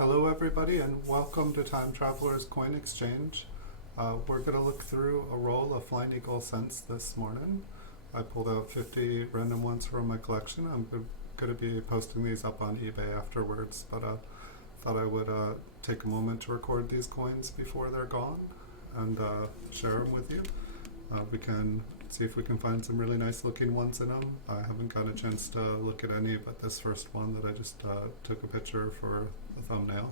Hello everybody and welcome to Time Traveler's Coin Exchange. We're going to look through a roll of Flying Eagle cents this morning. I pulled out 50 random ones from my collection. I'm going to be posting these up on eBay afterwards, but thought I would take a moment to record these coins before they're gone and share them with you. We can see if we can find some really nice looking ones in them. I haven't got a chance to look at any, but this first one that I just took a picture for the thumbnail.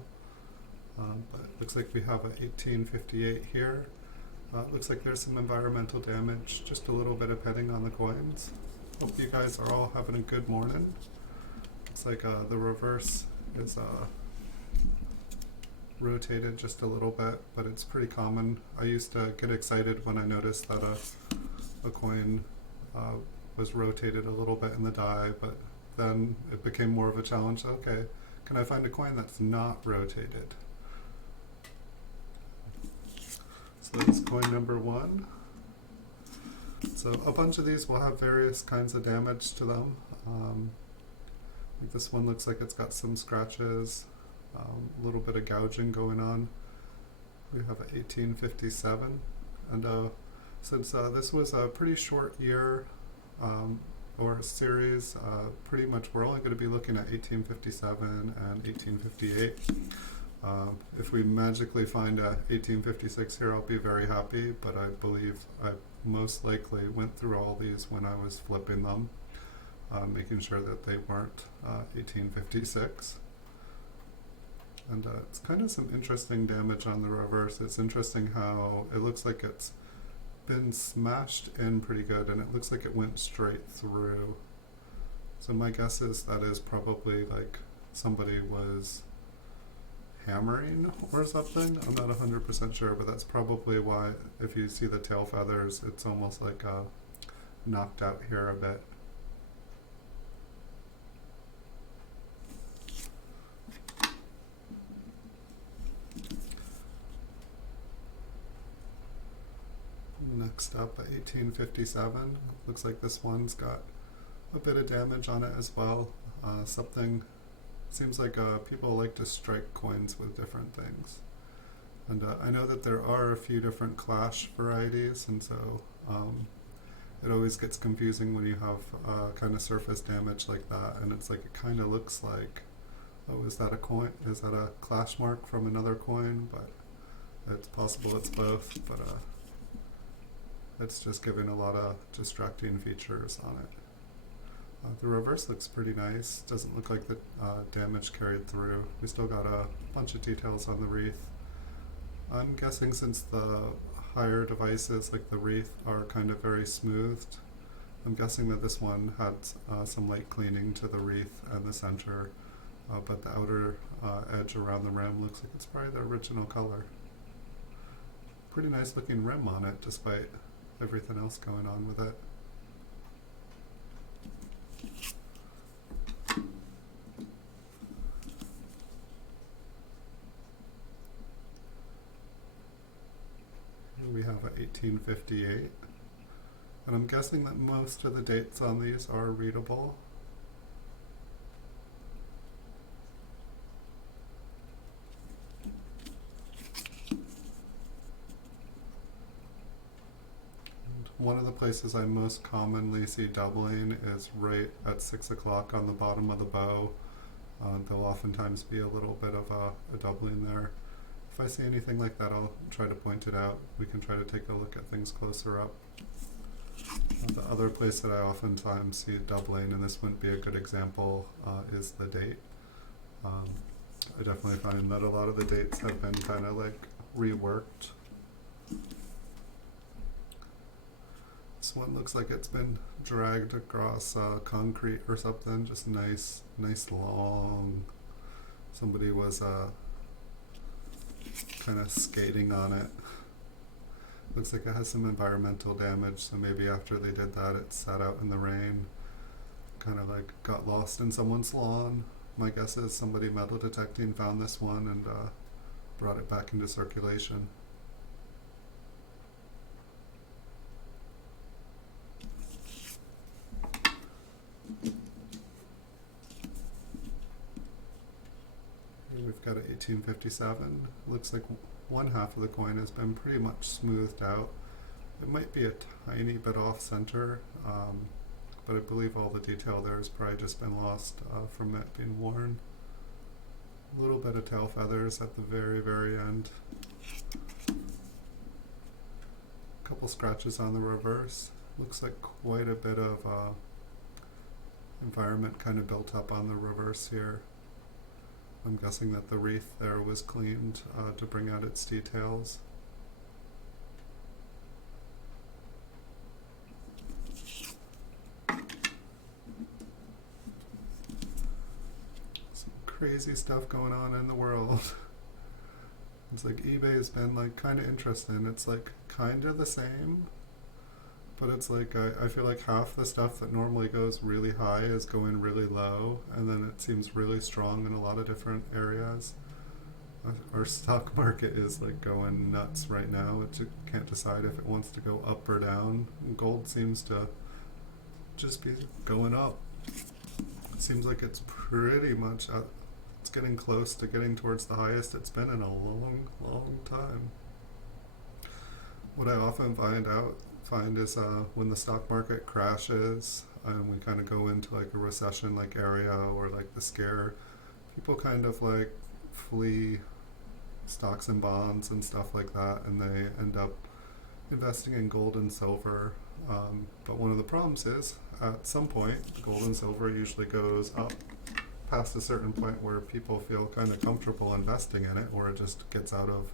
But it looks like we have a 1858 here. Looks like there's some environmental damage, just a little bit of petting on the coins. Hope you guys are all having a good morning. Looks like the reverse is rotated just a little bit, but it's pretty common. I used to get excited when I noticed that a coin was rotated a little bit in the die, but then it became more of a challenge. Okay, can I find a coin that's not rotated? So this is coin number one. So a bunch of these will have various kinds of damage to them. I think this one looks like it's got some scratches, a little bit of gouging going on. We have a 1857, and since this was a pretty short year or series, pretty much we're only going to be looking at 1857 and 1858. If we magically find a 1856 here, I'll be very happy, but I believe I most likely went through all these when I was flipping them, making sure that they weren't 1856. And it's kind of some interesting damage on the reverse. It's interesting how it looks like it's been smashed in pretty good, and it looks like it went straight through. So my guess is that is probably like somebody was hammering or something. I'm not 100% sure, but that's probably why if you see the tail feathers, it's almost like knocked out here a bit. Next up, 1857. Looks like this one's got a bit of damage on it as well. Something seems like people like to strike coins with different things. And I know that there are a few different clash varieties, and so it always gets confusing when you have kind of surface damage like that, and it's like it kind of looks like, oh, is that a coin? Is that a clash mark from another coin? But it's possible it's both, but it's just giving a lot of distracting features on it. The reverse looks pretty nice. Doesn't look like the damage carried through. We still got a bunch of details on the wreath. I'm guessing since the higher devices like the wreath are kind of very smoothed, I'm guessing that this one had some light cleaning to the wreath and the center, but the outer edge around the rim looks like it's probably the original color. Pretty nice looking rim on it despite everything else going on with it. Here we have a 1858, and I'm guessing that most of the dates on these are readable. One of the places I most commonly see doubling is right at 6 o'clock on the bottom of the bow. There'll oftentimes be a little bit of a doubling there. If I see anything like that, I'll try to point it out. We can try to take a look at things closer up. The other place that I oftentimes see doubling, and this wouldn't be a good example, is the date. I definitely find that a lot of the dates have been kind of like reworked. This one looks like it's been dragged across concrete or something. Just nice long. Somebody was kind of skating on it. Looks like it has some environmental damage, so maybe after they did that it sat out in the rain, kind of like got lost in someone's lawn. My guess is somebody metal detecting found this one and brought it back into circulation. out of 1857. Looks like one half of the coin has been pretty much smoothed out. It might be a tiny bit off center, but I believe all the detail there has probably just been lost from it being worn. A little bit of tail feathers at the very, very end. A couple scratches on the reverse. Looks like quite a bit of environment kind of built up on the reverse here. I'm guessing that the wreath there was cleaned to bring out its details. Some crazy stuff going on in the world. It's like eBay has been like kind of interesting. It's like kind of the same, but it's like I feel like half the stuff that normally goes really high is going really low, and then it seems really strong in a lot of different areas. Our stock market is like going nuts right now. It can't decide if it wants to go up or down. Gold seems to just be going up. It seems like it's pretty much it's getting close to getting towards the highest it's been in a long, long time. What I often find is when the stock market crashes and we kind of go into like a recession like area or like the scare, people kind of like flee stocks and bonds and stuff like that, and they end up investing in gold and silver. But one of the problems is at some point gold and silver usually goes up past a certain point where people feel kind of comfortable investing in it, or it just gets out of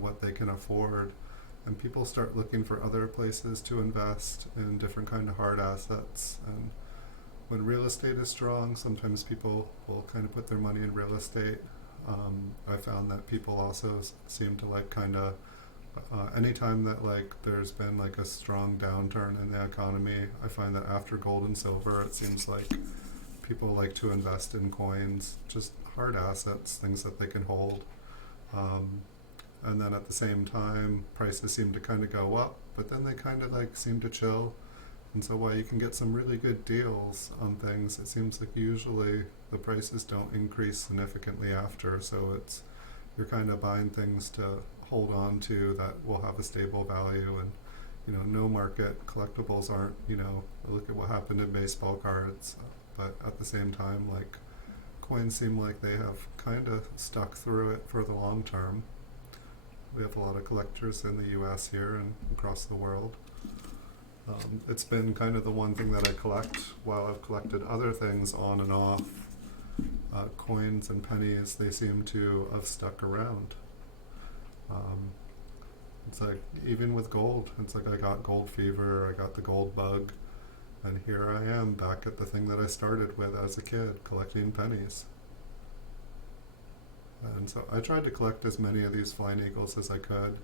what they can afford. And people start looking for other places to invest in different kind of hard assets. And when real estate is strong, sometimes people will kind of put their money in real estate. I found that people also seem to like kind of, anytime that like there's been like a strong downturn in the economy, I find that after gold and silver, it seems like people like to invest in coins, just hard assets, things that they can hold. And then at the same time, prices seem to kind of go up, but then they kind of like seem to chill. And so while you can get some really good deals on things, it seems like usually the prices don't increase significantly after. So you're kind of buying things to hold on to that will have a stable value. And no market collectibles aren't, look at what happened in baseball cards. But at the same time, like coins seem like they have kind of stuck through it for the long term. We have a lot of collectors in the US here and across the world. It's been kind of the one thing that I collect while I've collected other things on and off. Coins and pennies, they seem to have stuck around. It's like, even with gold, it's like I got gold fever, I got the gold bug, and here I am back at the thing that I started with as a kid, collecting pennies. And so I tried to collect as many of these flying eagles as I could.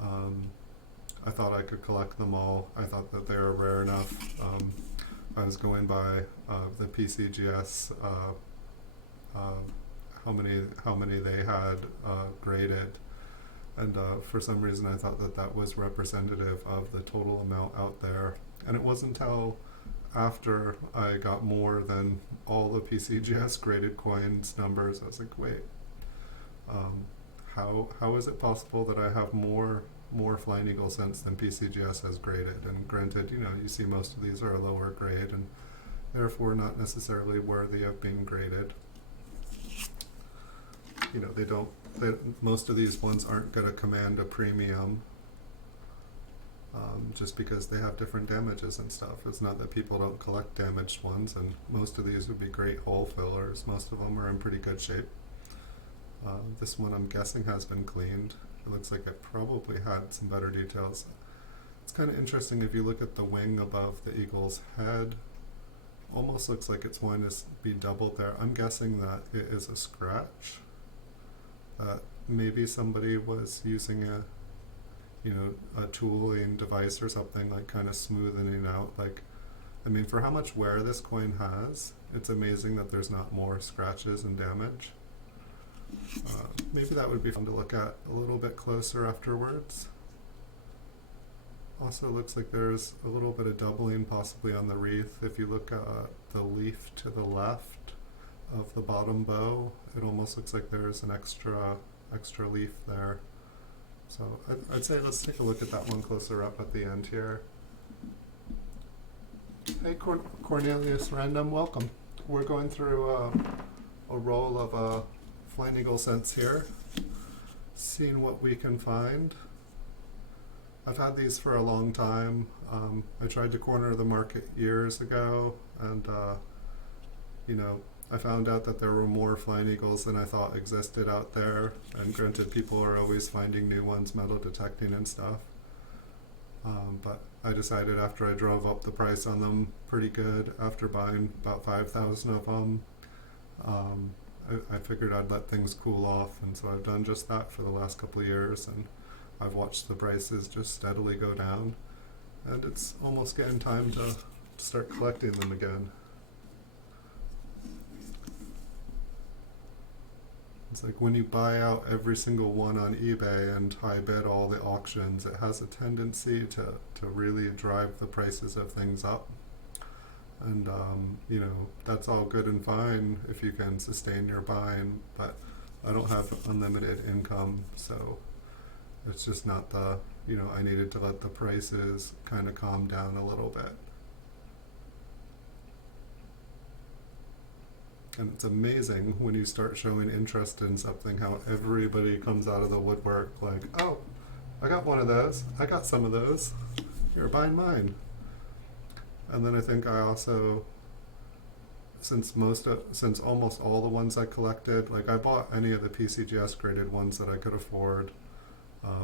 I thought I could collect them all. I thought that they were rare enough. I was going by the PCGS, how many they had graded, and for some reason I thought that was representative of the total amount out there. And it wasn't until after I got more than all the PCGS graded coins numbers, I was like, wait, how is it possible that I have more flying eagle cents than PCGS has graded? And granted, you see most of these are a lower grade and therefore not necessarily worthy of being graded. Most of these ones aren't going to command a premium just because they have different damages and stuff. It's not that people don't collect damaged ones, and most of these would be great hole fillers. Most of them are in pretty good shape. This one I'm guessing has been cleaned. It looks like it probably had some better details. It's kind of interesting if you look at the wing above the eagle's head. Almost looks like it's going to be doubled there. I'm guessing that it is a scratch. Maybe somebody was using a tooling device or something, like kind of smoothing out. For how much wear this coin has, it's amazing that there's not more scratches and damage. Maybe that would be fun to look at a little bit closer afterwards. Also looks like there's a little bit of doubling possibly on the wreath. If you look at the leaf to the left, of the bottom bow. It almost looks like there's an extra leaf there. So I'd say let's take a look at that one closer up at the end here. Hey Cornelius Random, welcome. We're going through a roll of Flying Eagle cents here, seeing what we can find. I've had these for a long time. I tried to corner the market years ago, and I found out that there were more Flying Eagles than I thought existed out there. And granted, people are always finding new ones, metal detecting and stuff. But I decided after I drove up the price on them pretty good, after buying about 5,000 of them, I figured I'd let things cool off, and so I've done just that for the last couple of years, and I've watched the prices just steadily go down, and it's almost getting time to start collecting them again. It's like when you buy out every single one on eBay and high bid all the auctions, it has a tendency to really drive the prices of things up. And, that's all good and fine if you can sustain your buying, but I don't have unlimited income, so it's just not I needed to let the prices kind of calm down a little bit. And it's amazing when you start showing interest in something, how everybody comes out of the woodwork like, oh, I got one of those. I got some of those. You're buying mine. And then I think I also, since almost all the ones I collected, like I bought any of the PCGS graded ones that I could afford.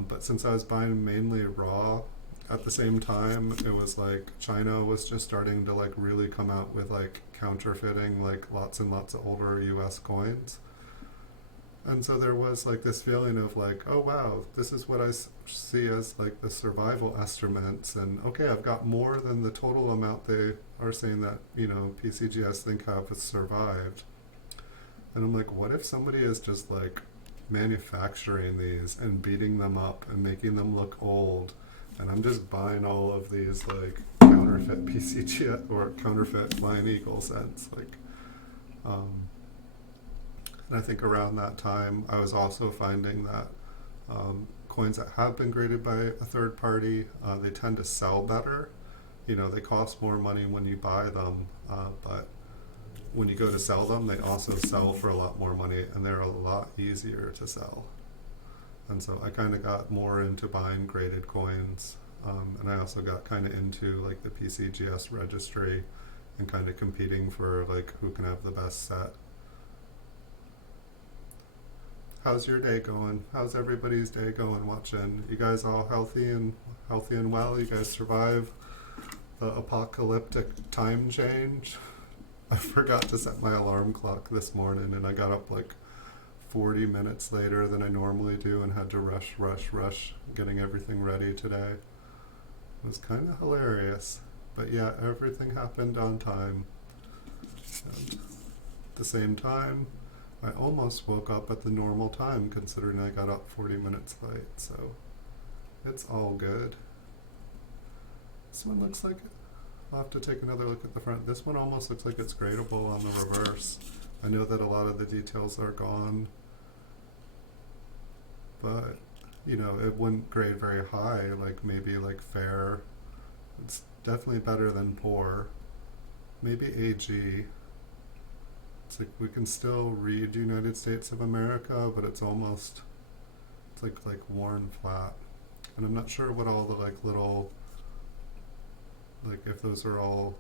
But since I was buying mainly raw, at the same time, it was like China was just starting to like really come out with like counterfeiting like lots and lots of older US coins. And so there was like this feeling of like, oh wow, this is what I see as like the survival estimates, and okay, I've got more than the total amount they are saying that, PCGS think have survived. And I'm like, what if somebody is just like manufacturing these and beating them up and making them look old, and I'm just buying all of these like counterfeit PCGS or counterfeit Flying Eagle cents, and I think around that time I was also finding that coins that have been graded by a third party, they tend to sell better. They cost more money when you buy them, but when you go to sell them, they also sell for a lot more money, and they're a lot easier to sell. And so I kind of got more into buying graded coins, and I also got kind of into like the PCGS registry and kind of competing for like who can have the best set. How's your day going? How's everybody's day going watching? You guys all healthy and well? You guys survive the apocalyptic time change? I forgot to set my alarm clock this morning, and I got up like 40 minutes later than I normally do and had to rush getting everything ready today. It was kind of hilarious, but yeah, everything happened on time. And at the same time, I almost woke up at the normal time considering I got up 40 minutes late, so it's all good. This one looks like, I'll have to take another look at the front. This one almost looks like it's gradable on the reverse. I know that a lot of the details are gone, but it wouldn't grade very high, like maybe like fair. It's definitely better than poor. Maybe AG. It's like we can still read United States of America, but it's like worn flat. And I'm not sure what all the like little, like if those are all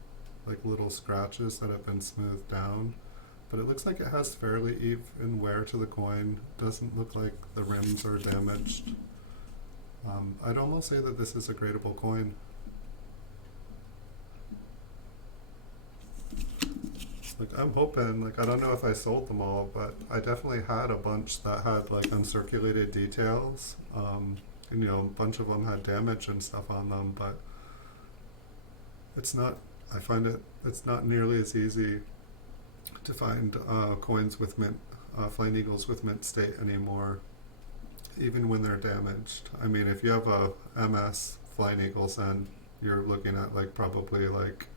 like little scratches that have been smoothed down. But it looks like it has fairly even wear to the coin. Doesn't look like the rims are damaged. I'd almost say that this is a gradable coin. Like I'm hoping, like I don't know if I sold them all, but I definitely had a bunch that had like uncirculated details. A bunch of them had damage and stuff on them, but it's not nearly as easy to find coins with mint, Flying Eagles with mint state anymore, even when they're damaged. I mean, if you have a MS Flying Eagle cent, you're looking at like probably like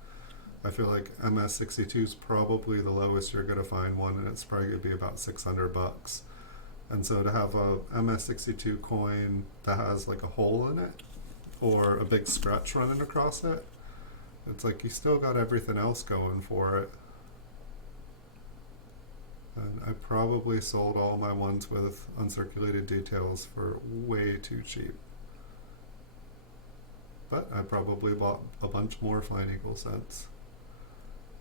I feel like MS62 is probably the lowest you're going to find one, and it's probably going to be about $600. And so to have a MS62 coin that has like a hole in it or a big scratch running across it, it's like you still got everything else going for it. And I probably sold all my ones with uncirculated details for way too cheap. But I probably bought a bunch more Flying Eagle cents.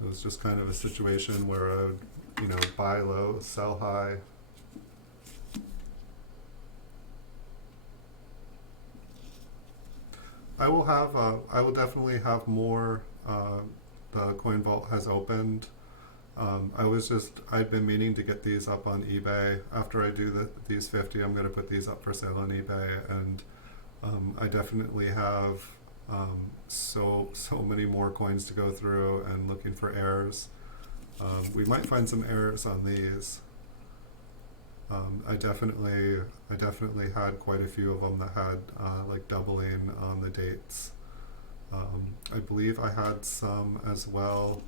It was just kind of a situation where I would, buy low, sell high. I will definitely have more. The Coin Vault has opened. I'd been meaning to get these up on eBay. After I do these 50, I'm going to put these up for sale on eBay, and I definitely have so many more coins to go through and looking for errors. We might find some errors on these. I definitely had quite a few of them that had like doubling on the dates. I believe I had some as well.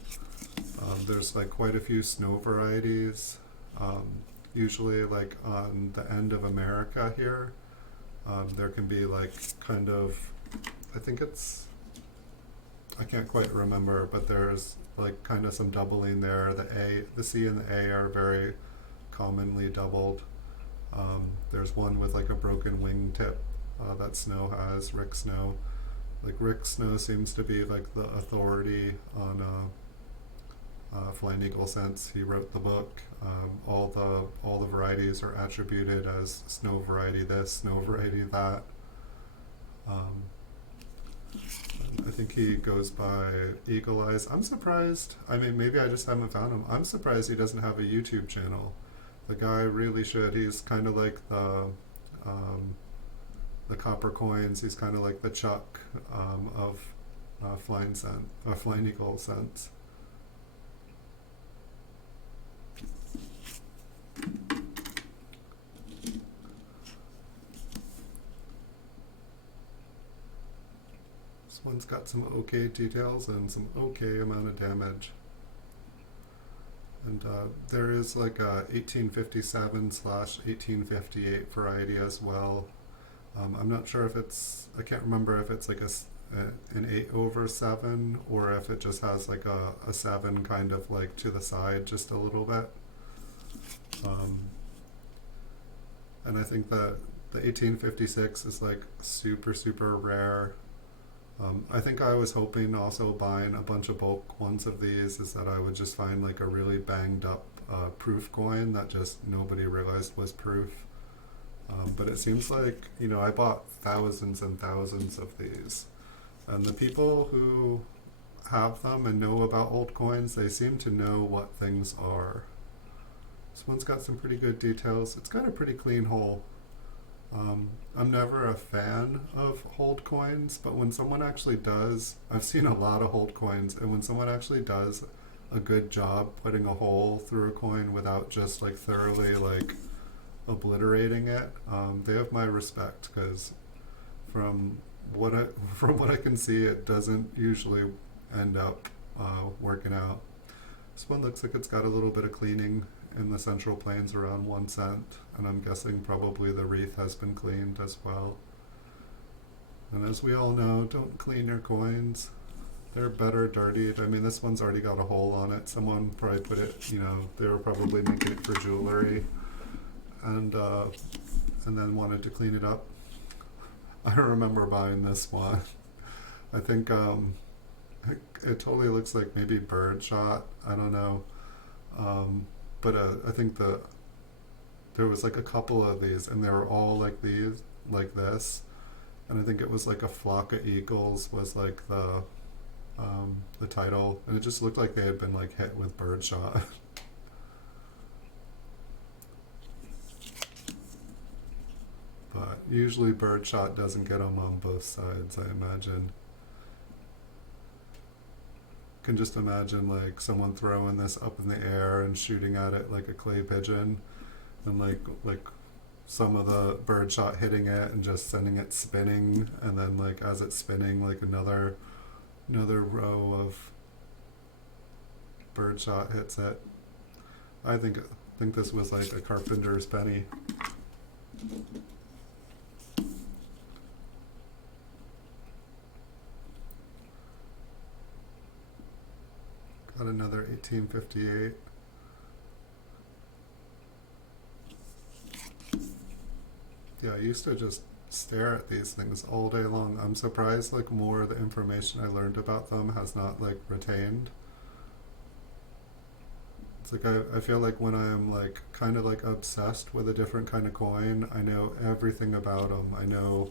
There's like quite a few snow varieties. Usually like on the end of America here, there can be like kind of, I can't quite remember, but there's like kind of some doubling there. The C and the A are very commonly doubled. There's one with like a broken wingtip that Snow has, Rick Snow. Like Rick Snow seems to be like the authority on Flying Eagle cents. He wrote the book. All the varieties are attributed as snow variety this, snow variety that. I think he goes by Eagle Eyes. I'm surprised. I mean, maybe I just haven't found him. I'm surprised he doesn't have a YouTube channel. The guy really should. He's kind of like the copper coins. He's kind of like the Chuck of Flying Eagle cents. This one's got some okay details and some okay amount of damage. And there is like a 1857/1858 variety as well. I'm not sure if I can't remember if it's like an 8/7 or if it just has like a 7 kind of like to the side just a little bit. And I think that the 1856 is like super, super rare. I think I was hoping also buying a bunch of bulk ones of these is that I would just find like a really banged up proof coin that just nobody realized was proof. But it seems like, I bought thousands and thousands of these. And the people who have them and know about old coins, they seem to know what things are. This one's got some pretty good details. It's got a pretty clean hole. I'm never a fan of hold coins, but when someone actually does, I've seen a lot of hold coins, and when someone actually does a good job putting a hole through a coin without just like thoroughly like obliterating it, they have my respect, because from what I can see, it doesn't usually end up working out. This one looks like it's got a little bit of cleaning in the central planes around 1 cent, and I'm guessing probably the wreath has been cleaned as well. And as we all know, don't clean your coins. They're better dirtied. I mean, this one's already got a hole on it. Someone probably put it, they were probably making it for jewelry, and then wanted to clean it up. I remember buying this one. I think it totally looks like maybe birdshot. I don't know. But I think there was like a couple of these, and they were all like these, like this. And I think it was like a flock of eagles was like the title, and it just looked like they had been like hit with birdshot. But usually birdshot doesn't get them on both sides, I imagine. Can just imagine like someone throwing this up in the air and shooting at it like a clay pigeon, and like some of the birdshot hitting it and just sending it spinning, and then like as it's spinning, like another row birdshot hits it. I think this was like a carpenter's penny. Got another 1858. Yeah, I used to just stare at these things all day long. I'm surprised like more of the information I learned about them has not like retained. It's like I feel like when I am like kind of like obsessed with a different kind of coin, I know everything about them. I know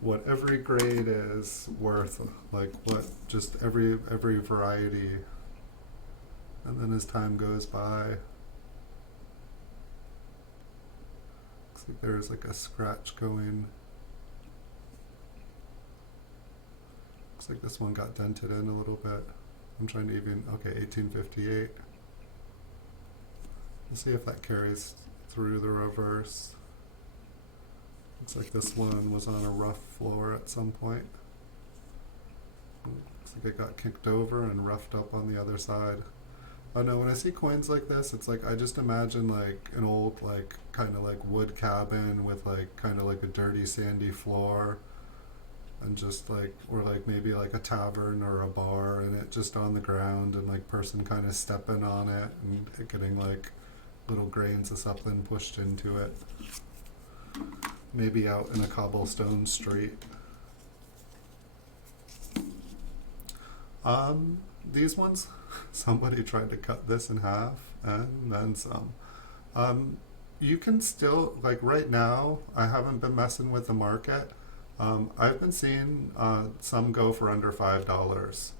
what every grade is worth, like what just every variety. And then as time goes by, looks like there's like a scratch going. Looks like this one got dented in a little bit. I'm trying to even, okay, 1858. Let's see if that carries through the reverse. Looks like this one was on a rough floor at some point. Looks like it got kicked over and roughed up on the other side. Oh no, when I see coins like this, it's like I just imagine like an old like kind of like wood cabin with like kind of like a dirty sandy floor, and just like, or like maybe like a tavern or a bar, and it just on the ground and like person kind of stepping on it and it getting like little grains of something pushed into it. Maybe out in a cobblestone street. These ones, somebody tried to cut this in half and then some. You can still, like right now, I haven't been messing with the market. I've been seeing some go for under $5.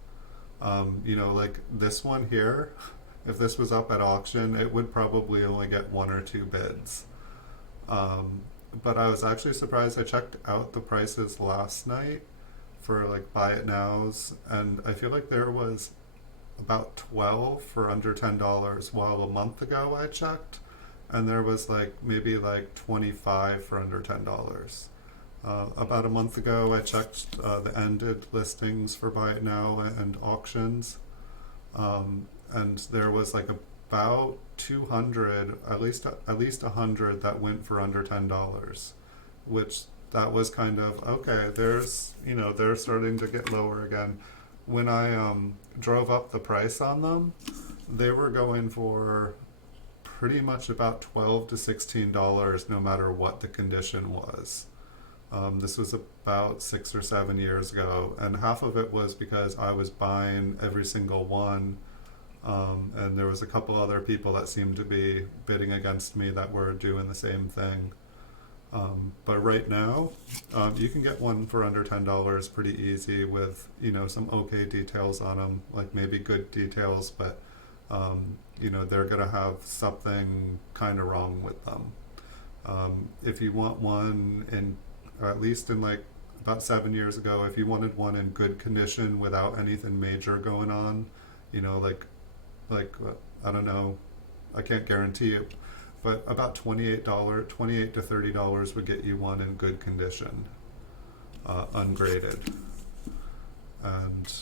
You know, like this one here, if this was up at auction, it would probably only get one or two bids. But I was actually surprised. I checked out the prices last night for like buy it nows, and I feel like there was about 12 for under $10, while a month ago I checked and there was like maybe like 25 for under $10. About a month ago I checked the ended listings for buy it now and auctions, and there was like about 200, at least 100 that went for under $10, which that was kind of okay. There's, you know, they're starting to get lower again. When I drove up the price on them, they were going for pretty much about $12 to $16 no matter what the condition was. This was about 6 or 7 years ago, and half of it was because I was buying every single one, and there was a couple other people that seemed to be bidding against me that were doing the same thing. But right now, you can get one for under $10 pretty easy with, you know, some okay details on them, like maybe good details, but you know, they're gonna have something kind of wrong with them. If you want one in, or at least in like about 7 years ago, if you wanted one in good condition without anything major going on, you know, like I don't know, I can't guarantee it, but about $28 to $30 would get you one in good condition, ungraded. And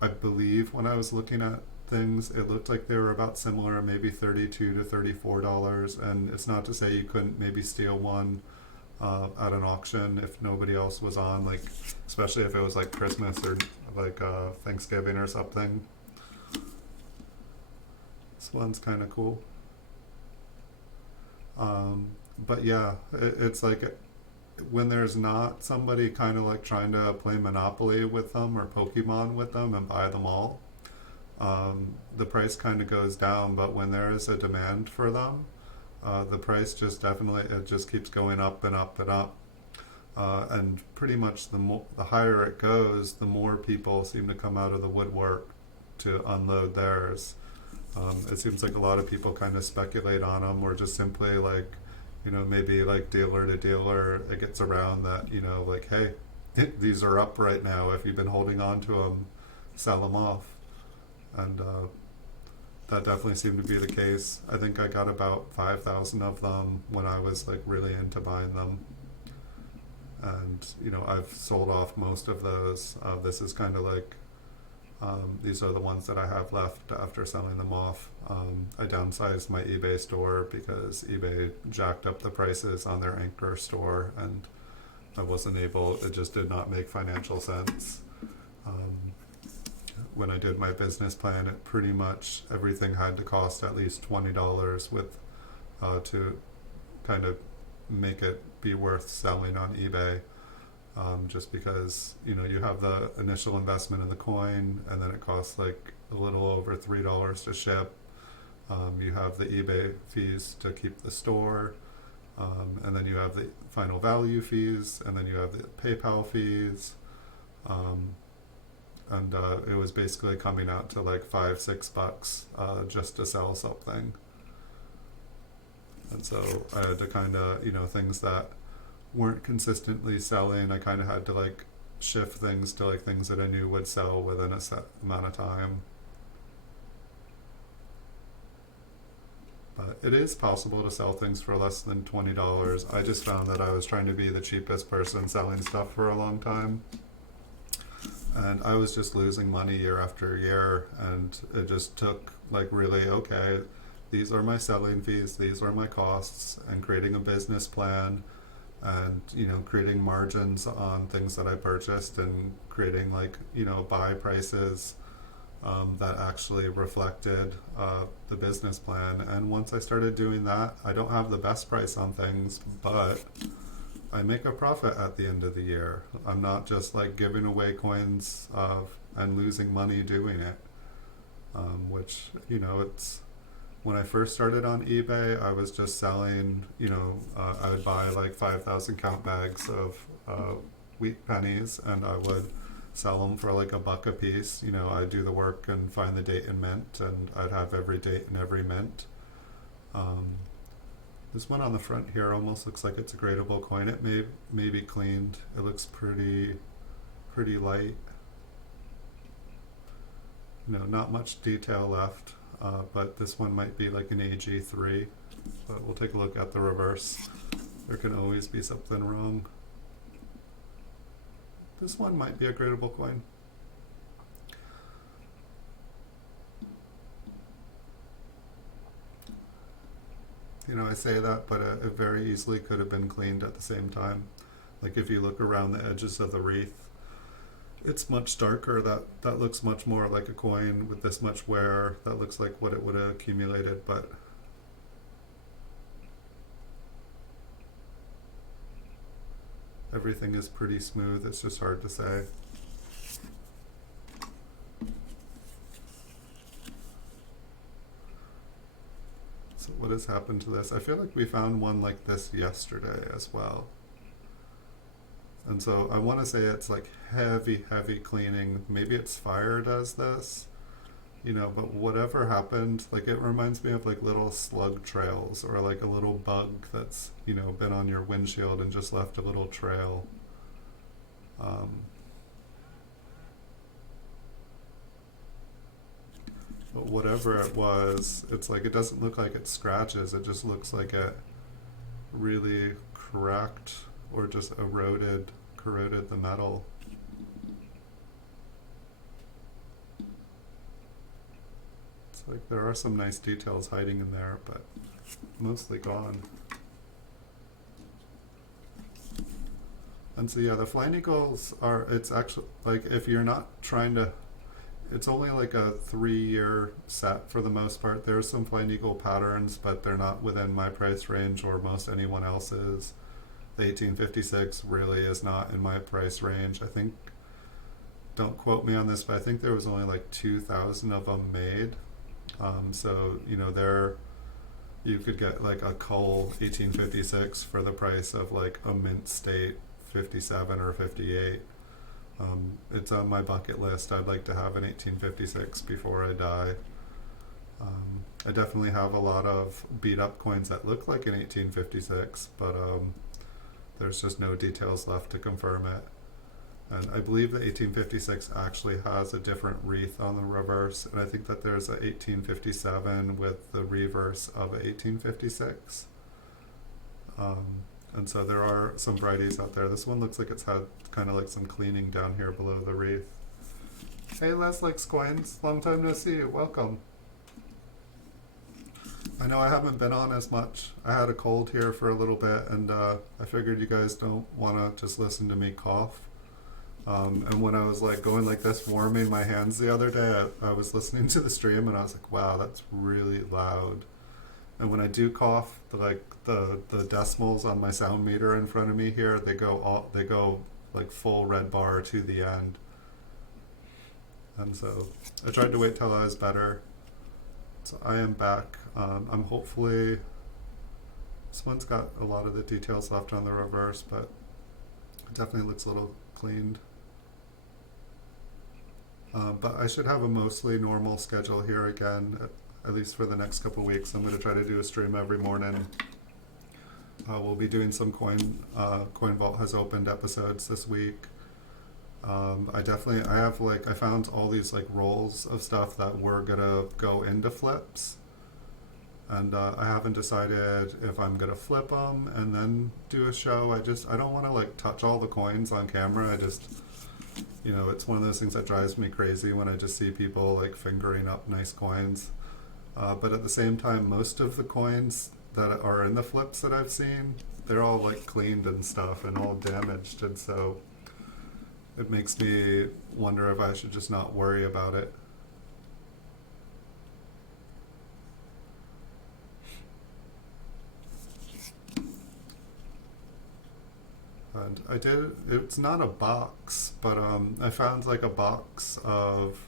I believe when I was looking at things, it looked like they were about similar, maybe $32 to $34. And it's not to say you couldn't maybe steal one at an auction if nobody else was on, like especially if it was like Christmas or like Thanksgiving or something. This one's kind of cool. But yeah, it's like when there's not somebody kind of like trying to play Monopoly with them or Pokemon with them and buy them all, the price kind of goes down. But when there is a demand for them, the price just definitely, it just keeps going up and up and up. And pretty much the higher it goes, the more people seem to come out of the woodwork to unload theirs. It seems like a lot of people kind of speculate on them, or just simply like, you know, maybe like dealer to dealer, it gets around that, you know, like, hey, these are up right now. If you've been holding on to them, sell them off. And that definitely seemed to be the case. I think I got about 5,000 of them when I was like really into buying them. And, you know, I've sold off most of those. This is kind of like These are the ones that I have left after selling them off. I downsized my eBay store because eBay jacked up the prices on their anchor store, and I wasn't able, it just did not make financial sense. When I did my business plan, it pretty much everything had to cost at least $20 with to kind of make it be worth selling on eBay. Just because you have the initial investment in the coin, and then it costs like a little over $3 to ship. You have the eBay fees to keep the store, and then you have the final value fees, and then you have the PayPal fees, and it was basically coming out to like $5-6 just to sell something. And so I had to kind of things that weren't consistently selling, I kind of had to like shift things to like things that I knew would sell within a set amount of time. But it is possible to sell things for less than $20. I just found that I was trying to be the cheapest person selling stuff for a long time, and I was just losing money year after year, and it just took like really, okay, these are my selling fees, these are my costs, and creating a business plan, and creating margins on things that I purchased, and creating like buy prices that actually reflected the business plan. And once I started doing that, I don't have the best price on things, but I make a profit at the end of the year. I'm not just like giving away coins and losing money doing it, which it's when I first started on eBay, I was just selling, I would buy like 5,000 count bags of wheat pennies, and I would sell them for like $1 a piece. I'd do the work and find the date in mint, and I'd have every date in every mint. This one on the front here almost looks like it's a gradable coin. It may be cleaned. It looks pretty light. Not much detail left. But this one might be like an AG3, but we'll take a look at the reverse. There can always be something wrong. This one might be a gradable coin. I say that, but it very easily could have been cleaned at the same time. Like if you look around the edges of the wreath, it's much darker. That looks much more like a coin with this much wear. That looks like what it would have accumulated, but everything is pretty smooth. It's just hard to say. So what has happened to this? I feel like we found one like this yesterday as well. And so I want to say it's like heavy cleaning. Maybe it's fire does this, but whatever happened, like it reminds me of like little slug trails, or like a little bug that's, been on your windshield and just left a little trail. But whatever it was, it's like, it doesn't look like it scratches. It just looks like it really cracked or just corroded the metal. It's like there are some nice details hiding in there, but mostly gone. And so yeah, the Flying Eagles it's actually like, if you're not trying to, it's only like a 3-year set for the most part. There's some Flying Eagle patterns, but they're not within my price range or most anyone else's. The 1856 really is not in my price range. I think, don't quote me on this, but I think there was only like 2,000 of them made. So, there you could get like a cull 1856 for the price of like a mint state 57 or 58. It's on my bucket list. I'd like to have an 1856 before I die. I definitely have a lot of beat up coins that look like an 1856, but there's just no details left to confirm it. And I believe the 1856 actually has a different wreath on the reverse, and I think that there's a 1857 with the reverse of a 1856. And so there are some varieties out there. This one looks like it's had kind of like some cleaning down here below the wreath. Hey Les likes coins, long time no see, welcome. I know I haven't been on as much. I had a cold here for a little bit, and I figured you guys don't want to just listen to me cough. And when I was like going like this, warming my hands the other day, I was listening to the stream and I was like, wow, that's really loud. And when I do cough, the decimals on my sound meter in front of me here, they go like full red bar to the end. And so I tried to wait till I was better. So I am back. I'm hopefully, this one's got a lot of the details left on the reverse, but it definitely looks a little cleaned. But I should have a mostly normal schedule here again, at least for the next couple weeks. I'm going to try to do a stream every morning. We'll be doing some Coin Vault has opened episodes this week. I found all these like rolls of stuff that were gonna go into flips, and I haven't decided if I'm gonna flip them and then do a show. I don't want to like touch all the coins on camera. It's one of those things that drives me crazy when I just see people like fingering up nice coins. But at the same time, most of the coins that are in the flips that I've seen, they're all like cleaned and stuff and all damaged, and so it makes me wonder if I should just not worry about it. And it's not a box, but I found like a box of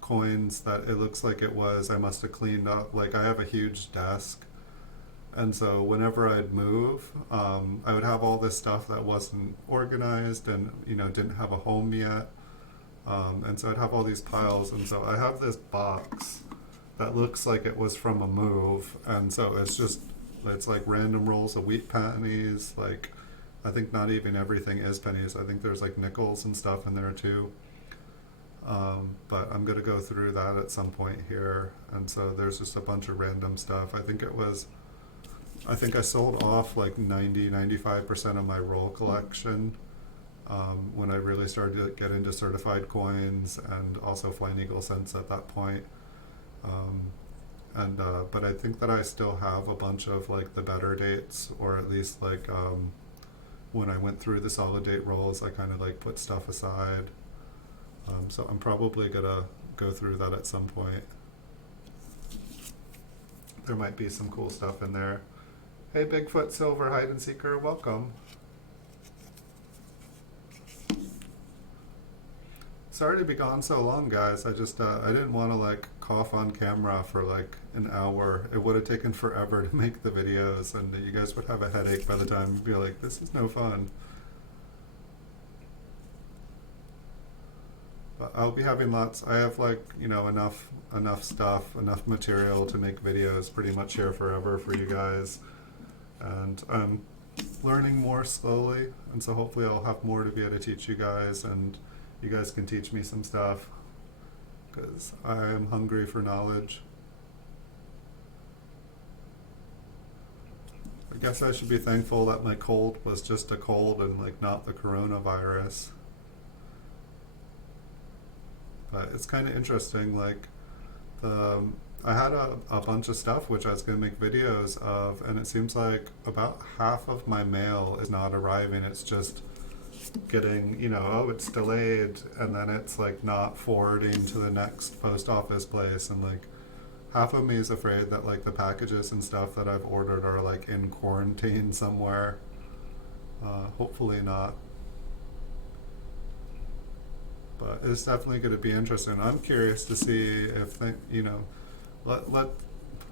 coins that it looks like I must have cleaned up. Like I have a huge desk, and so whenever I'd move, I would have all this stuff that wasn't organized and didn't have a home yet, and so I'd have all these piles. And so I have this box that looks like it was from a move, and so it's like random rolls of wheat pennies. Like I think not even everything is pennies. I think there's like nickels and stuff in there too. But I'm gonna go through that at some point here, and so there's just a bunch of random stuff. I think I sold off like 95% of my roll collection when I really started to get into certified coins and also Flying Eagle cents at that point. But I think that I still have a bunch of like the better dates, or at least like when I went through the solid date rolls, I kind of like put stuff aside. So I'm probably gonna go through that at some point. There might be some cool stuff in there. Hey Bigfoot Silver Hide and Seeker, welcome. Sorry to be gone so long, guys. I didn't want to like cough on camera for like an hour. It would have taken forever to make the videos, and you guys would have a headache by the time you'd be like, this is no fun. But I'll be having lots. I have like enough stuff, enough material to make videos pretty much here forever for you guys. And I'm learning more slowly, and so hopefully I'll have more to be able to teach you guys, and you guys can teach me some stuff, because I am hungry for knowledge. I guess I should be thankful that my cold was just a cold and like not the coronavirus. But it's kind of interesting, like I had a bunch of stuff which I was going to make videos of, and it seems like about half of my mail is not arriving. It's just getting, it's delayed, and then it's like not forwarding to the next post office place, and like half of me is afraid that like the packages and stuff that I've ordered are like in quarantine somewhere. Hopefully not. But it's definitely going to be interesting. I'm curious to see if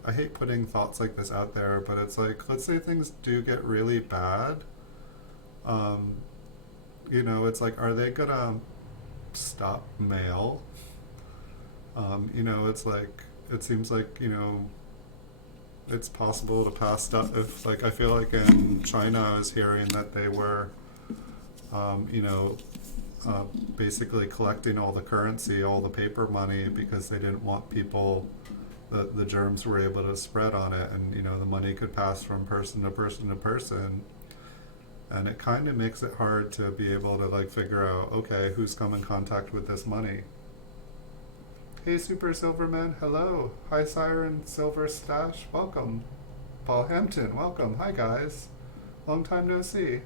I hate putting thoughts like this out there, but it's like, let's say things do get really bad. It's like, are they gonna stop mail? It's like, it seems like, it's possible to pass stuff. If like, I feel like in China, I was hearing that they were, basically collecting all the currency, all the paper money, because they didn't want people, the germs were able to spread on it, and the money could pass from person to person to person. And it kind of makes it hard to be able to like figure out, okay, who's come in contact with this money. Hey Super Silverman, hello. Hi Siren Silver Stash, welcome. Paul Hampton, welcome. Hi guys. Long time no see.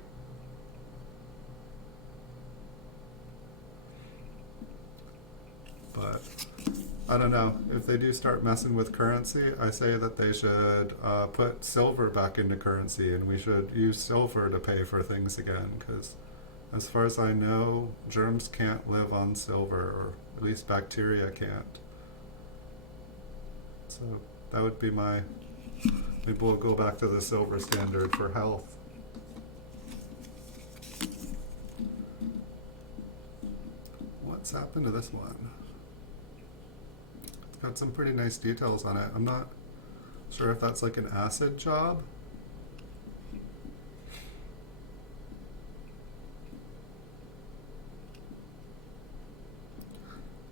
But I don't know. If they do start messing with currency, I say that they should put silver back into currency, and we should use silver to pay for things again, because as far as I know, germs can't live on silver, or at least bacteria can't. So that would be my... Maybe we'll go back to the silver standard for health. What's happened to this one? It's got some pretty nice details on it. I'm not sure if that's like an acid job.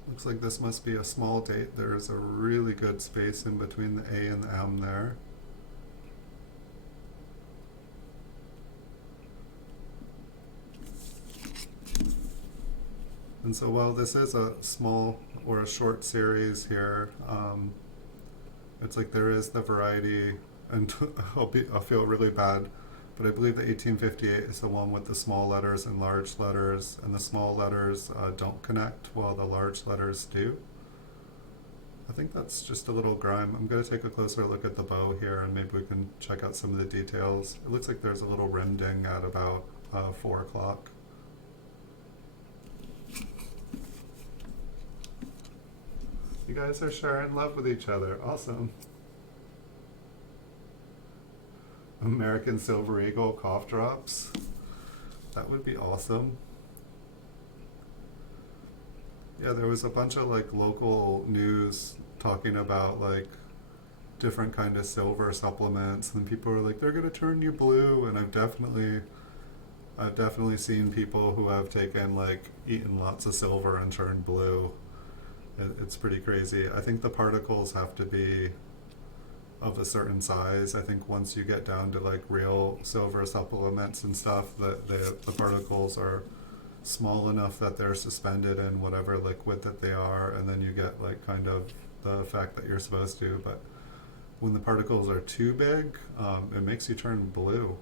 Looks like this must be a small date. There's a really good space in between the A and the M there. And so while this is a small or a short series here, it's like there is the variety, and I'll feel really bad, but I believe that 1858 is the one with the small letters and large letters, and the small letters don't connect while the large letters do. I think that's just a little grime. I'm going to take a closer look at the bow here, and maybe we can check out some of the details. It looks like there's a little rim ding at about 4 o'clock. You guys are sharing love with each other. Awesome. American Silver Eagle cough drops. That would be awesome. Yeah, there was a bunch of like local news talking about like different kind of silver supplements, and people were like, they're gonna turn you blue. And I've definitely seen people who have taken like eaten lots of silver and turned blue. It's pretty crazy. I think the particles have to be of a certain size. I think once you get down to like real silver supplements and stuff, that the particles are small enough that they're suspended in whatever liquid that they are, and then you get like kind of the effect that you're supposed to. But when the particles are too big, it makes you turn blue.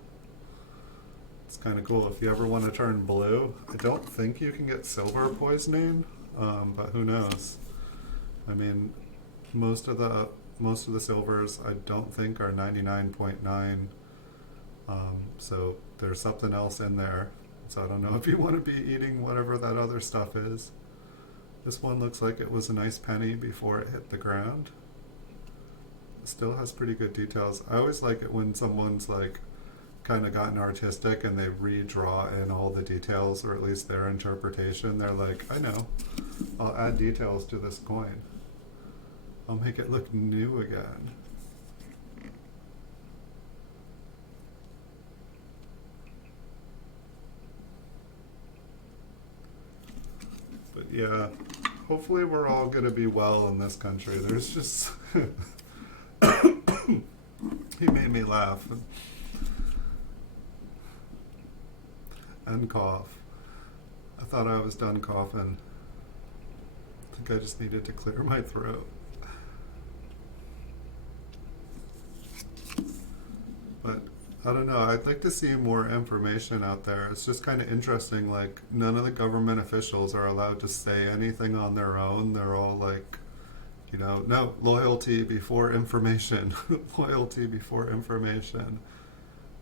It's kind of cool. If you ever want to turn blue, I don't think you can get silver poisoning, but who knows? I mean, most of the silvers I don't think are 99.9, so there's something else in there. So I don't know if you want to be eating whatever that other stuff is. This one looks like it was a nice penny before it hit the ground. It still has pretty good details. I always like it when someone's like kind of gotten artistic and they redraw in all the details, or at least their interpretation. They're like, I know, I'll add details to this coin. I'll make it look new again. But yeah, hopefully we're all going to be well in this country. There's just... He made me laugh. And cough. I thought I was done coughing. I think I just needed to clear my throat. But I don't know, I'd like to see more information out there. It's just kind of interesting, like none of the government officials are allowed to say anything on their own. They're all like, you know, no, loyalty before information. Loyalty before information.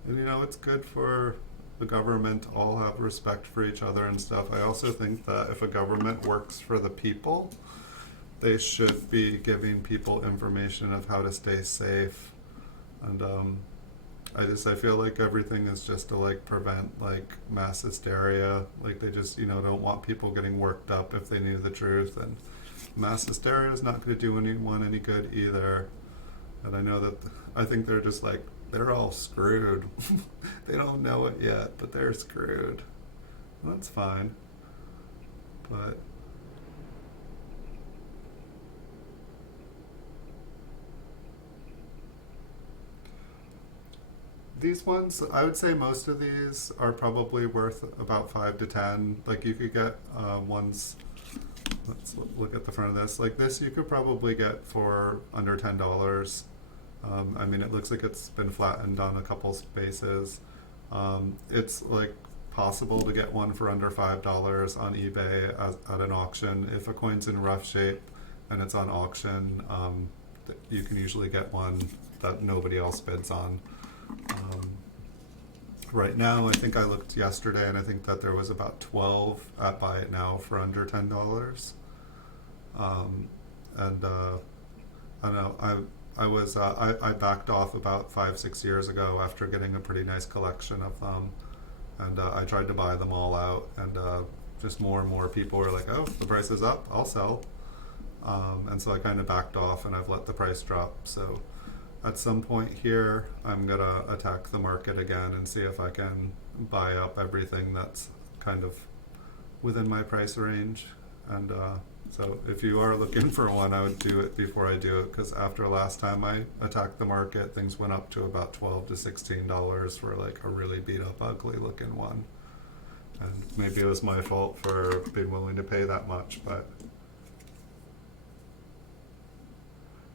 And you know, it's good for the government to all have respect for each other and stuff. I also think that if a government works for the people, they should be giving people information of how to stay safe. And I feel like everything is just to like prevent like mass hysteria. Like they just, you know, don't want people getting worked up if they knew the truth. And mass hysteria is not going to do anyone any good either. And I know that I think they're just like, they're all screwed. They don't know it yet, but they're screwed. That's fine. But These ones, I would say most of these are probably worth about 5 to 10. Like you could get ones. Let's look at the front of this. Like this, you could probably get for under $10. I mean, it looks like it's been flattened on a couple spaces. It's like possible to get one for under $5 on eBay at an auction. If a coin's in rough shape and it's on auction, you can usually get one that nobody else bids on. Right now, I think I looked yesterday, and I think that there was about 12 at Buy It Now for under $10. And I don't know. I backed off about 5-6 years ago after getting a pretty nice collection of them, and I tried to buy them all out, and just more and more people were like, "Oh, the price is up, I'll sell," and so I kind of backed off, and I've let the price drop. So at some point here, I'm gonna attack the market again and see if I can buy up everything that's kind of within my price range. And so if you are looking for one, I would do it before I do it, because after last time I attacked the market, things went up to about $12 to $16 for like a really beat up, ugly looking one. And maybe it was my fault for being willing to pay that much, but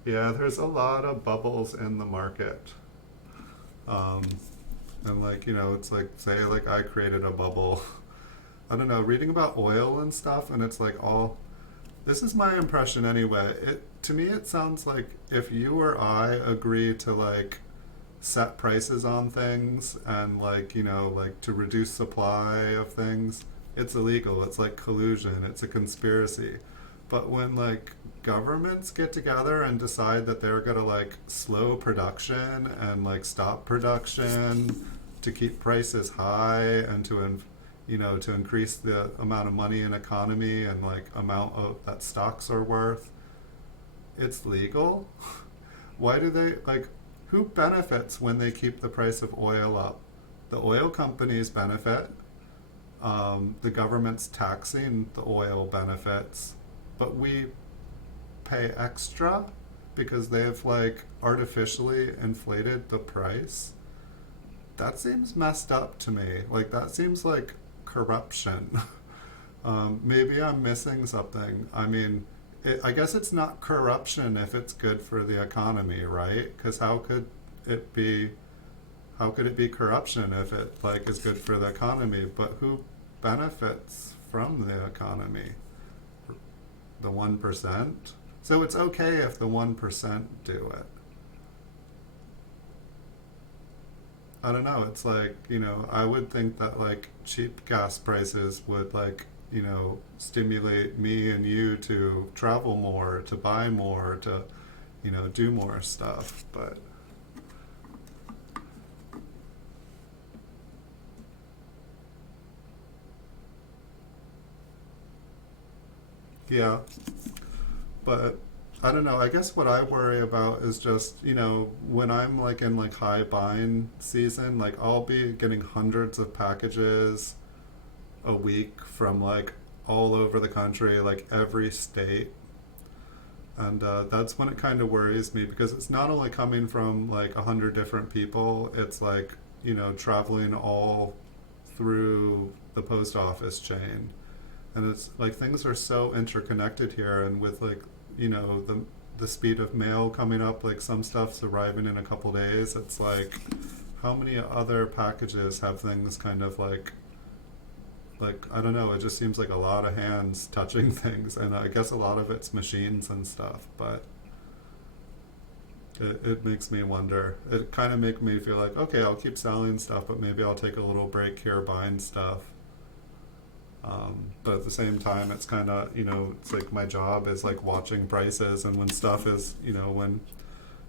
yeah, there's a lot of bubbles in the market. And like, it's like, say like I created a bubble. I don't know, reading about oil and stuff, and it's like this is my impression anyway. To me it sounds like if you or I agree to like set prices on things and like, like to reduce supply of things, it's illegal. It's like collusion, it's a conspiracy. But when like governments get together and decide that they're gonna like slow production and like stop production to keep prices high and to to increase the amount of money in economy and like amount of that stocks are worth, it's legal. Why do they like? Who benefits when they keep the price of oil up? The oil companies benefit. The government's taxing the oil benefits, but we pay extra because they've like artificially inflated the price. That seems messed up to me. Like that seems like corruption. Maybe I'm missing something. I mean, I guess it's not corruption if it's good for the economy, right? Because how could it be corruption if it like is good for the economy? But who benefits from the economy? The 1%? So it's okay if the 1% do it. I don't know, it's like, I would think that like cheap gas prices would like, stimulate me and you to travel more, to buy more, to, do more stuff, but yeah. But I don't know. I guess what I worry about is just, when I'm like in like high buying season, like I'll be getting hundreds of packages a week from like all over the country, like every state. And that's when it kind of worries me, because it's not only coming from like 100 different people, it's like, traveling all through the post office chain. And it's like things are so interconnected here, and with like the speed of mail coming up, like some stuff's arriving in a couple days. It's like how many other packages have things kind of like I don't know, it just seems like a lot of hands touching things, and I guess a lot of it's machines and stuff, but it makes me wonder. It kind of make me feel like, okay, I'll keep selling stuff, but maybe I'll take a little break here buying stuff. But at the same time, it's kind of, it's like my job is like watching prices, and when stuff is, when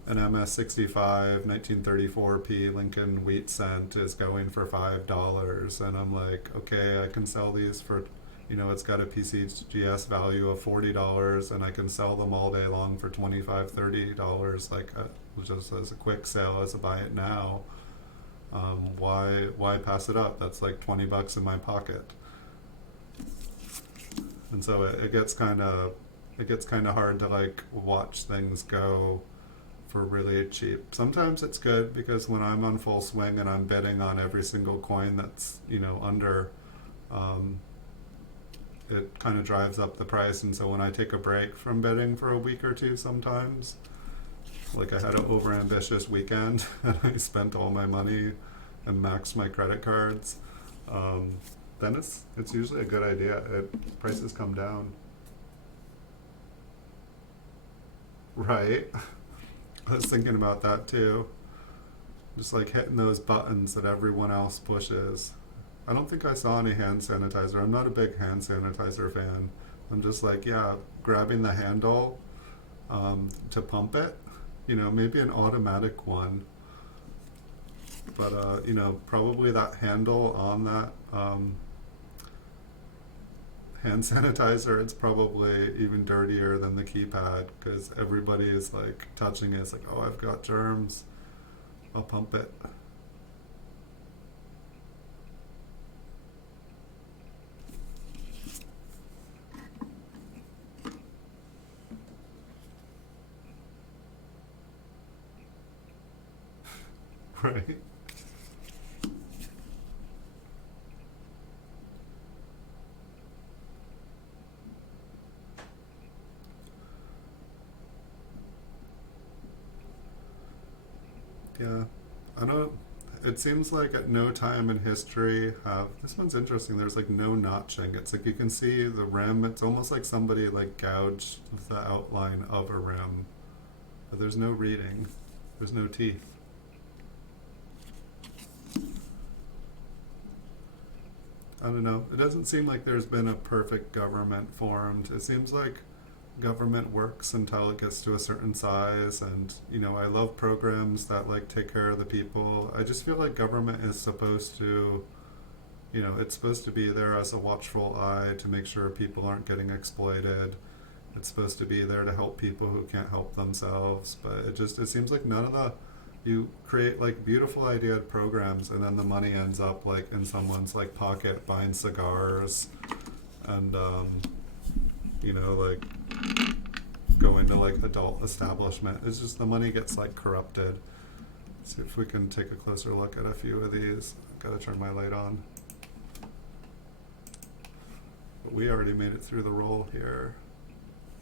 an MS-65 1934p Lincoln wheat cent is going for $5, and I'm like, okay, I can sell these for, it's got a PCGS value of $40, and I can sell them all day long for $25, $30, like just as a quick sale, as a buy it now. Why pass it up? That's like $20 in my pocket. And so it gets kind of hard to like watch things go for really cheap. Sometimes it's good because when I'm on full swing and I'm bidding on every single coin that's, you know, under, it kind of drives up the price. And so when I take a break from bidding for a week or two sometimes, like I had an overambitious weekend and I spent all my money and maxed my credit cards, then it's usually a good idea. Prices come down. Right. I was thinking about that too. Just like hitting those buttons that everyone else pushes. I don't think I saw any hand sanitizer. I'm not a big hand sanitizer fan. I'm just like, yeah, grabbing the handle to pump it. You know, maybe an automatic one. But, you know, probably that handle on that hand sanitizer, it's probably even dirtier than the keypad because everybody is like touching it. It's like, oh, I've got germs. I'll pump it. Right. Yeah. I know it seems like at no time in history have this one's interesting. There's like no notching. It's like you can see the rim. It's almost like somebody like gouged the outline of a rim. But there's no reading. There's no teeth. I don't know. It doesn't seem like there's been a perfect government formed. It seems like government works until it gets to a certain size, and you know, I love programs that like take care of the people. I just feel like government is supposed to, you know, it's supposed to be there as a watchful eye to make sure people aren't getting exploited. It's supposed to be there to help people who can't help themselves, but it seems like none of the you create like beautiful ideaed programs and then the money ends up like in someone's like pocket buying cigars and you know, like going to like adult establishment. It's just the money gets like corrupted. Let's see if we can take a closer look at a few of these. I've got to turn my light on. But we already made it through the roll here.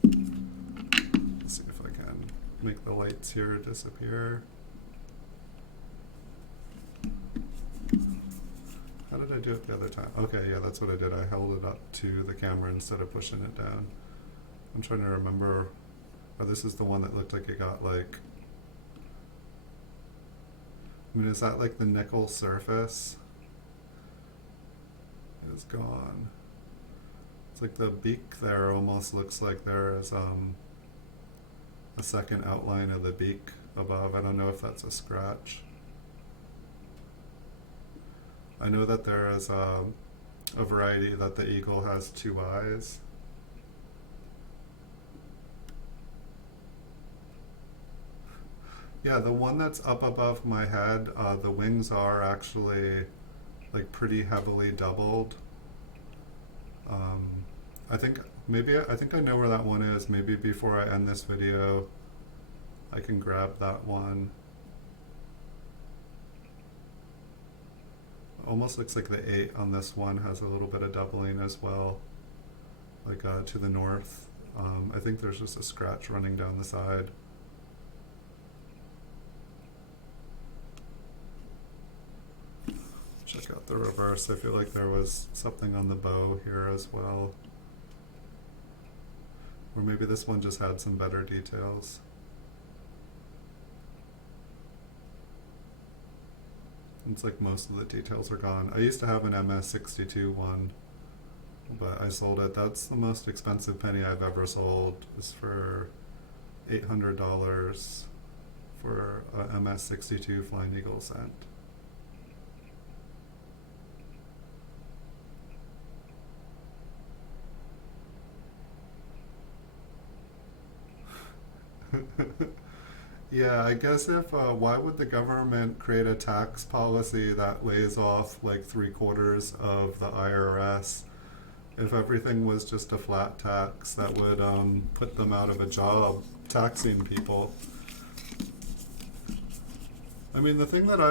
Let's see if I can make the lights here disappear. How did I do it the other time? Okay, yeah, that's what I did. I held it up to the camera instead of pushing it down. I'm trying to remember. Oh, this is the one that looked like it got like... I mean, is that like the nickel surface? It's gone. It's like the beak there almost looks like there is a second outline of the beak above. I don't know if that's a scratch. I know that there is a variety that the eagle has 2 eyes. Yeah, the one that's up above my head, the wings are actually like pretty heavily doubled. I think I know where that one is. Maybe before I end this video, I can grab that one. Almost looks like the 8 on this one has a little bit of doubling as well, like to the north. I think there's just a scratch running down the side. Check out the reverse. I feel like there was something on the bow here as well. Or maybe this one just had some better details. It's like most of the details are gone. I used to have an MS62 one, but I sold it. That's the most expensive penny I've ever sold. It's for $800 for a MS62 Flying Eagle cent. Yeah, I guess if, why would the government create a tax policy that lays off like 3/4 of the IRS? If everything was just a flat tax, that would put them out of a job taxing people. I mean, the thing that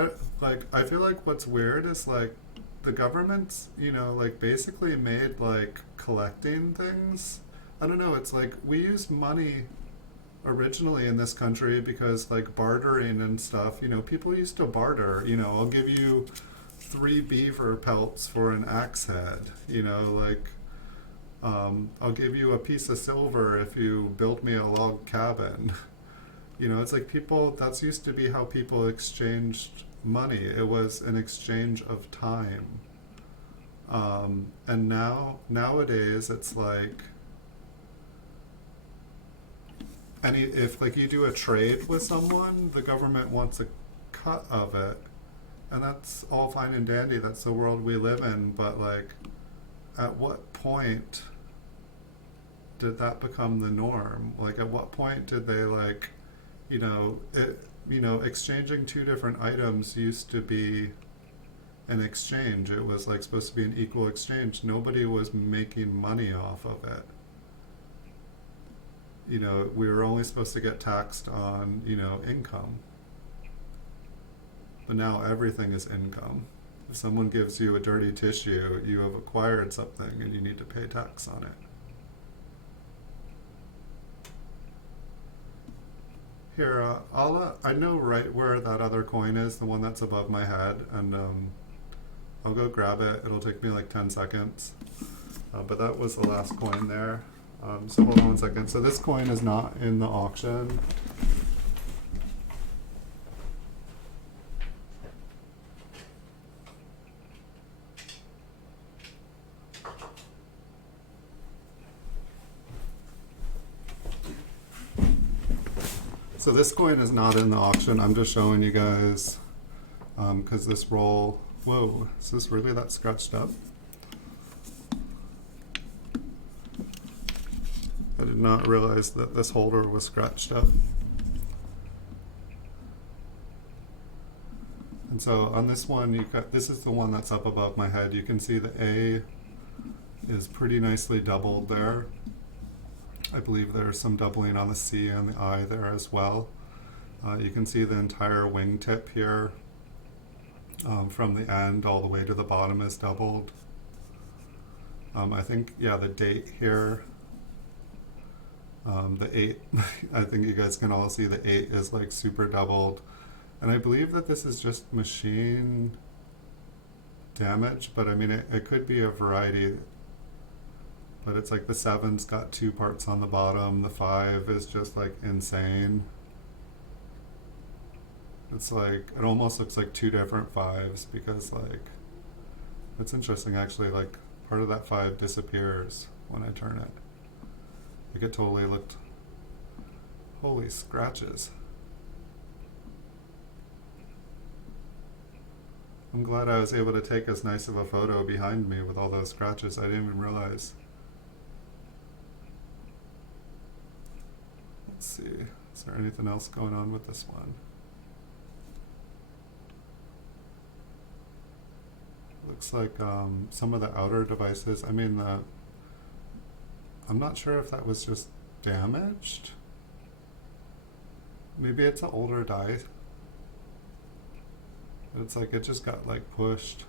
I feel like what's weird is like the government's, you know, like basically made like collecting things. I don't know, it's like we used money originally in this country because like bartering and stuff, you know, people used to barter, you know, I'll give you 3 beaver pelts for an axe head, you know, like I'll give you a piece of silver if you build me a log cabin. You know, it's like people, that's used to be how people exchanged money. It was an exchange of time. And nowadays, it's like, if like you do a trade with someone, the government wants a cut of it. And that's all fine and dandy. That's the world we live in. But like, at what point did that become the norm? Like, at what point did they like, exchanging 2 different items used to be an exchange. It was like supposed to be an equal exchange. Nobody was making money off of it. You know, we were only supposed to get taxed on, income. But now everything is income. If someone gives you a dirty tissue, you have acquired something and you need to pay tax on it. Here, I know right where that other coin is, the one that's above my head, and I'll go grab it. It'll take me like 10 seconds. But that was the last coin there. So hold on 1 second. So this coin is not in the auction. So this coin is not in the auction. I'm just showing you guys because this roll, whoa, is this really that scratched up? I did not realize that this holder was scratched up. And so on this one, this is the one that's up above my head. You can see the A is pretty nicely doubled there. I believe there's some doubling on the C and the I there as well. You can see the entire wingtip here from the end all the way to the bottom is doubled. I think, yeah, the date here, the 8, I think you guys can all see the 8 is like super doubled. And I believe that this is just machine damage, but I mean, it could be a variety. But it's like the 7's got 2 parts on the bottom. The 5 is just like insane. It's like, it almost looks like 2 different 5s because like, it's interesting actually, like part of that 5 disappears when I turn it. Like it totally looked, holy scratches. I'm glad I was able to take as nice of a photo behind me with all those scratches. I didn't even realize. Let's see, is there anything else going on with this one? Looks like some of the outer devices, I mean, I'm not sure if that was just damaged. Maybe it's an older die. It's like it just got like pushed.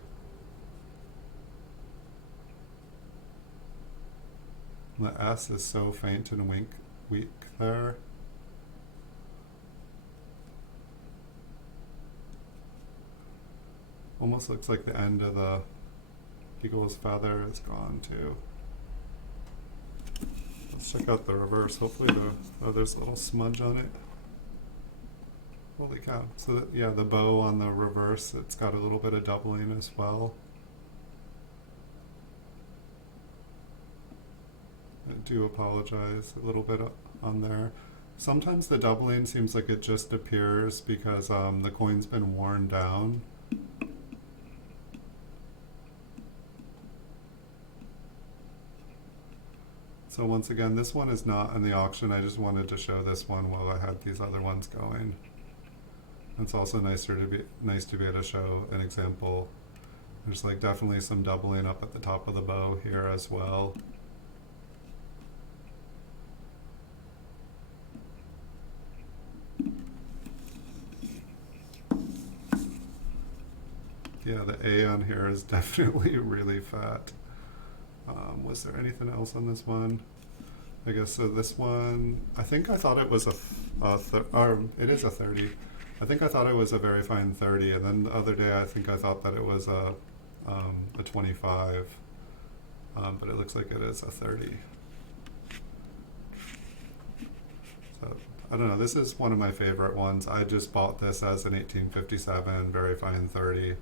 The S is so faint and weak there. Almost looks like the end of the eagle's feather is gone too. Let's check out the reverse. Hopefully there's a little smudge on it. Holy cow. So yeah, the bow on the reverse, it's got a little bit of doubling as well. I do apologize a little bit on there. Sometimes the doubling seems like it just appears because the coin's been worn down. So once again, this one is not in the auction. I just wanted to show this one while I had these other ones going. It's also nice to be able to show an example. There's like definitely some doubling up at the top of the bow here as well. Yeah, the A on here is definitely really fat. Was there anything else on this one? I guess so. This one, I think I thought it was or it is a 30. I think I thought it was a very fine 30, and then the other day I think I thought that it was a 25, but it looks like it is a 30. So I don't know. This is one of my favorite ones. I just bought this as an 1857 very fine 30.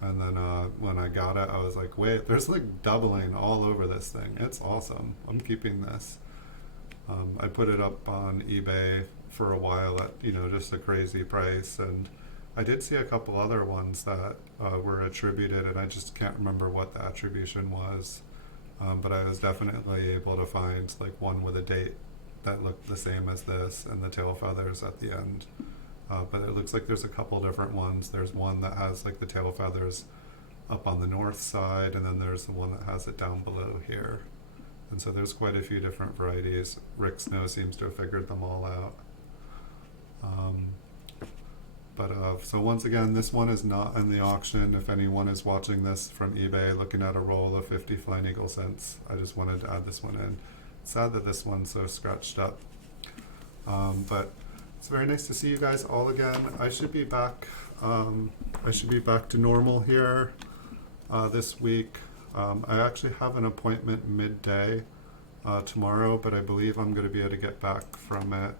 And then when I got it, I was like, wait, there's like doubling all over this thing. It's awesome. I'm keeping this. I put it up on eBay for a while at, just a crazy price. And I did see a couple other ones that were attributed, and I just can't remember what the attribution was. But I was definitely able to find like one with a date that looked the same as this and the tail feathers at the end. But it looks like there's a couple different ones. There's one that has like the tail feathers up on the north side, and then there's the one that has it down below here. And so there's quite a few different varieties. Rick Snow seems to have figured them all out. So once again, this one is not in the auction. If anyone is watching this from eBay looking at a roll of 50 Flying Eagle cents, I just wanted to add this one in. It's sad that this one's so scratched up. But it's very nice to see you guys all again. I should be back. I should be back to normal here this week. I actually have an appointment midday tomorrow, but I believe I'm going to be able to get back from it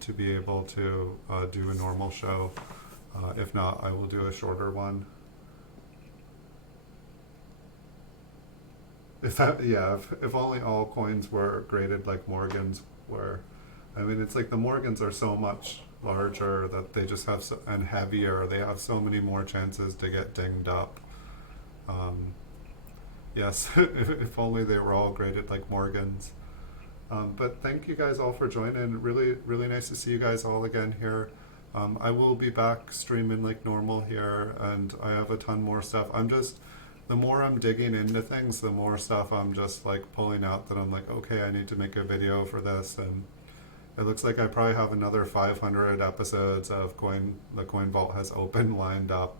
to be able to do a normal show. If not, I will do a shorter one. If only all coins were graded like Morgans were. I mean, it's like the Morgans are so much larger that they just have and heavier. They have so many more chances to get dinged up. Yes, if only they were all graded like Morgans. But thank you guys all for joining. Really, really nice to see you guys all again here. I will be back streaming like normal here, and I have a ton more stuff. The more I'm digging into things, the more stuff I'm just like pulling out that I'm like, okay, I need to make a video for this. And it looks like I probably have another 500 episodes of the Coin Vault has open lined up.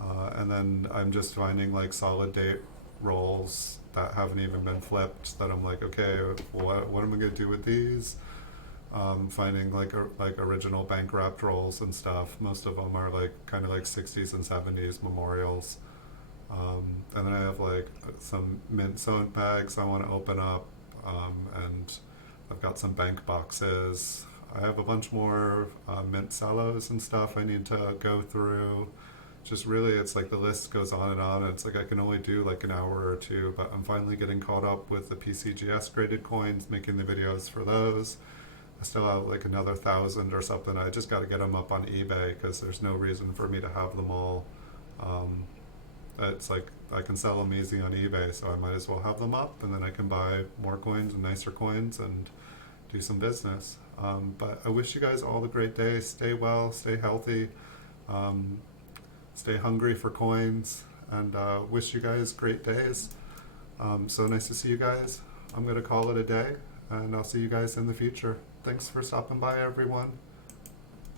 And then I'm just finding like solid date rolls that haven't even been flipped that I'm like, okay, what am I going to do with these? Finding like original bank wrapped rolls and stuff. Most of them are like kind of like 60s and 70s memorials. And then I have like some mint sewn bags I want to open up, and I've got some bank boxes. I have a bunch more mint cellos and stuff I need to go through. Just really, it's like the list goes on and on. It's like I can only do like an hour or two, but I'm finally getting caught up with the PCGS graded coins, making the videos for those. I still have like another 1,000 or something. I just got to get them up on eBay because there's no reason for me to have them all. It's like I can sell them easy on eBay, so I might as well have them up, and then I can buy more coins and nicer coins and do some business. But I wish you guys all a great day. Stay well, stay healthy, stay hungry for coins, and wish you guys great days. So nice to see you guys. I'm going to call it a day, and I'll see you guys in the future. Thanks for stopping by, everyone.